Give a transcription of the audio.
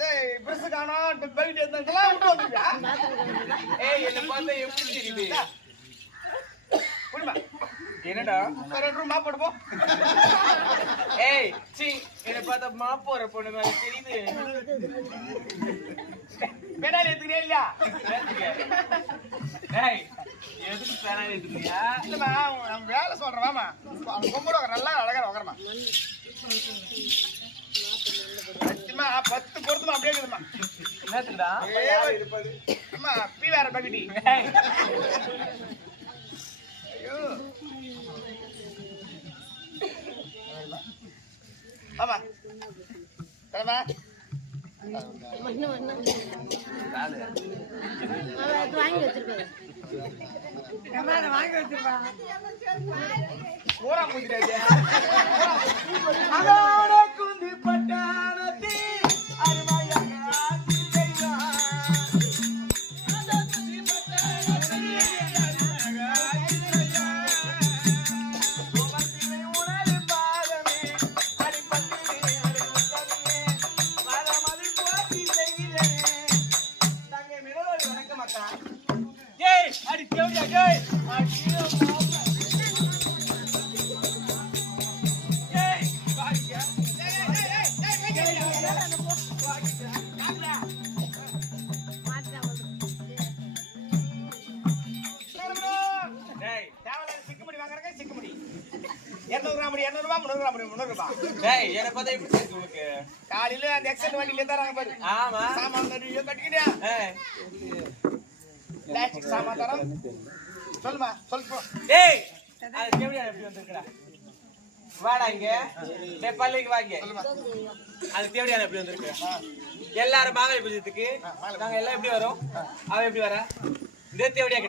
டேய் பிரஸ் காணா பெல்ட் ஏத்தறதெல்லாம் விட்டு வந்துறியா? ஏய் என்ன பார்த்தா எப்படி தெரியுது? புடிமா. என்னடா? 2 ரூம் மாப் போடு போ. ஏய் சீ என்ன பார்த்தா மாப் போற பொண்ணு மாதிரி தெரியுது. பெனாலி ஏத்துக்கறியா இல்லையா? ஏய் எதுக்கு பெனாலி ஏத்துக்கியா? இல்லம்மா நான் வேலை சொல்றேன் வாமா. அந்த பொம்பளை நல்லா அழகா உட்காருமா. அம்மா 10 பொறுத்துமா அப்படியே இருக்குமா. என்னடா? அம்மா பீவேற பக்கடி. ஐயோ. ஆமா. தரமா. மண்ணு அது வாங்கி வச்சிருக்காங்க. அம்மா வாங்கி வச்சிருப்பா. ஊரா போயிட்டாங்க. அதான குந்தி பட்டானத்தி அருமையாக ஆட்சி செய்வான். அந்த குந்தி பட்டானத்தி அருமையாக ஆட்சி செய்வான். கோபத்திலே உணரு பாதமே அடிப்பத்திலே அடிப்பத்திலே மரமதி போற்றி செய்கிறேன். தங்கை மிரளல் வணக்கம் அக்கா. ஏய் அடி தேவடியா ஏய் அடியோ காலையில அந்த எக்ஸல் வண்டியில தராங்க பாரு. ஆமா சாமான் நிறைய கட்டிக்கிறியா? பிளாஸ்டிக் சாமான் தரம். சொல்லுமா சொல்லுப்போ. டேய் அது கேவடியா எப்படி வந்திருக்கடா? வாடா இங்க. டேய் பள்ளிக்கு வாங்க. சொல்லுமா. அது கேவடியா எப்படி வந்திருக்கு? எல்லாரும் மாங்கல் பூஜைக்கு நாங்க எல்லாம் எப்படி வரோம்? அவ எப்படி வரா? இந்த தேவடியா